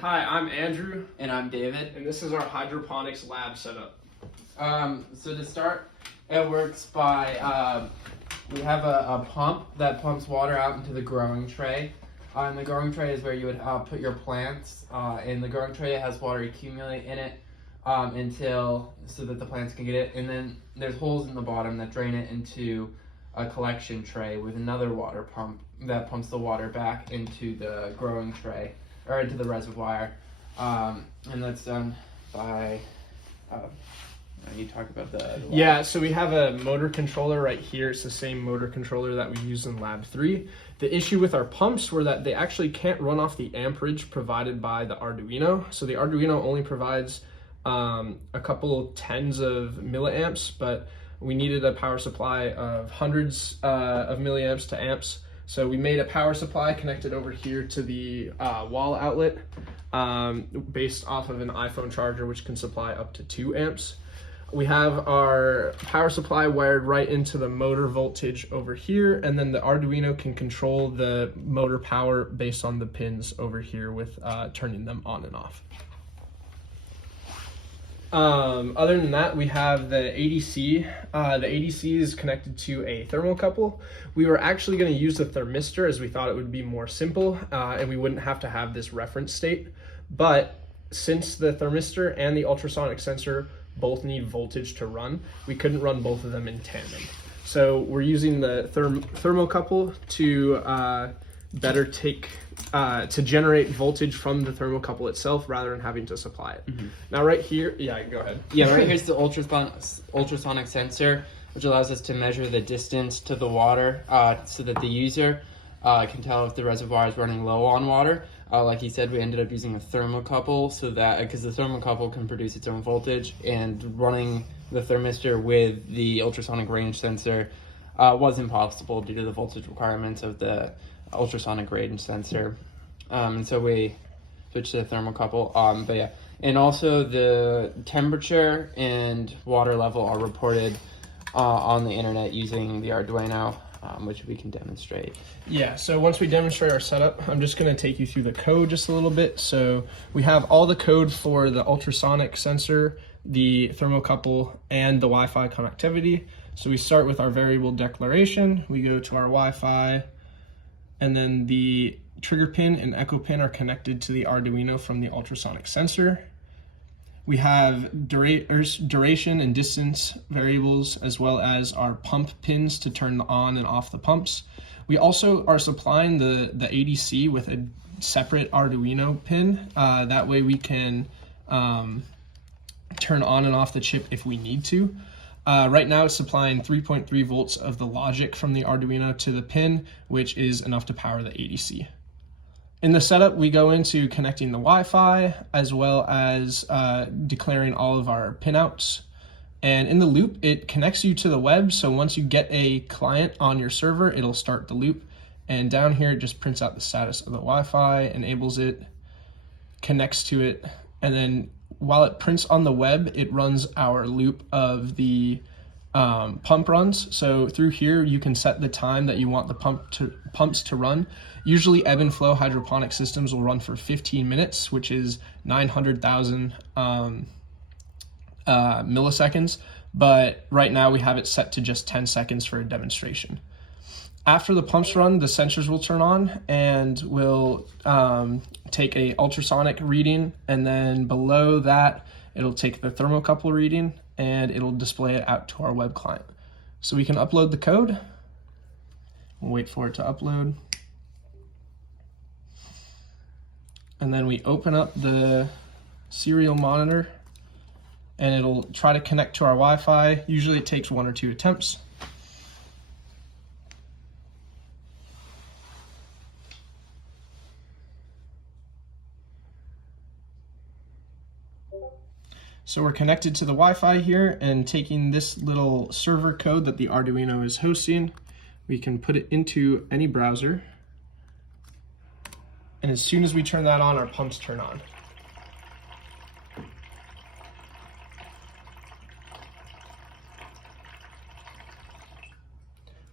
Hi, I'm Andrew. And I'm David. And this is our hydroponics lab setup. So to start, it works by, we have a pump that pumps water out into the growing tray. And the growing tray is where you would put your plants. And the growing tray has water accumulate in it so that the plants can get it. And then there's holes in the bottom that drain it into a collection tray with another water pump that pumps the water back into the growing tray or into the reservoir. And that's done by you talk about the Yeah, so we have a motor controller right here. It's the same motor controller that we use in Lab 3. The issue with our pumps were that they actually can't run off the amperage provided by the Arduino. So the Arduino only provides a couple tens of milliamps, but we needed a power supply of hundreds of milliamps to amps. So we made a power supply connected over here to the wall outlet based off of an iPhone charger, which can supply up to 2 amps. We have our power supply wired right into the motor voltage over here, and then the Arduino can control the motor power based on the pins over here with turning them on and off. Other than that, we have the ADC. The ADC is connected to a thermocouple. We were actually going to use the thermistor as we thought it would be more simple and we wouldn't have to have this reference state. But since the thermistor and the ultrasonic sensor both need voltage to run, we couldn't run both of them in tandem. So we're using the thermocouple to better to generate voltage from the thermocouple itself rather than having to supply it. Mm-hmm. Now right here, yeah, go ahead. Yeah, right here's the ultrasonic sensor, which allows us to measure the distance to the water so that the user can tell if the reservoir is running low on water. Like he said, we ended up using a thermocouple so that because the thermocouple can produce its own voltage, and running the thermistor with the ultrasonic range sensor was impossible due to the voltage requirements of the ultrasonic range sensor. And so we switched to the thermocouple. But yeah, and also the temperature and water level are reported on the internet using the Arduino, which we can demonstrate. Yeah, so once we demonstrate our setup, I'm just going to take you through the code just a little bit. So we have all the code for the ultrasonic sensor, the thermocouple, and the Wi-Fi connectivity. So we start with our variable declaration. We go to our Wi-Fi, and then the trigger pin and echo pin are connected to the Arduino from the ultrasonic sensor. We have duration and distance variables, as well as our pump pins to turn on and off the pumps. We also are supplying the ADC with a separate Arduino pin. That way we can turn on and off the chip if we need to. Right now it's supplying 3.3 volts of the logic from the Arduino to the pin, which is enough to power the ADC. In the setup, we go into connecting the Wi-Fi as well as declaring all of our pinouts. And in the loop, it connects you to the web. So once you get a client on your server, it'll start the loop. And down here, it just prints out the status of the Wi-Fi, enables it, connects to it, and then while it prints on the web, it runs our loop of the pump runs. So through here, you can set the time that you want the pumps to run. Usually ebb and flow hydroponic systems will run for 15 minutes, which is 900,000 milliseconds. But right now we have it set to just 10 seconds for a demonstration. After the pumps run, the sensors will turn on and will take a ultrasonic reading, and then below that, it'll take the thermocouple reading and it'll display it out to our web client. So we can upload the code. We'll wait for it to upload. And then we open up the serial monitor and it'll try to connect to our Wi-Fi. Usually it takes 1 or 2 attempts. So we're connected to the Wi-Fi here, and taking this little server code that the Arduino is hosting, we can put it into any browser. And as soon as we turn that on, our pumps turn on.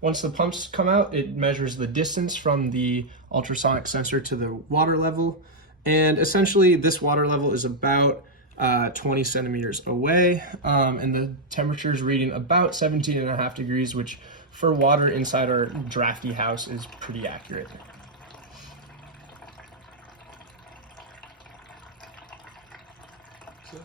Once the pumps come out, it measures the distance from the ultrasonic sensor to the water level, And essentially this water level is about 20 centimeters away, and the temperature is reading about 17.5 degrees, which for water inside our drafty house is pretty accurate. So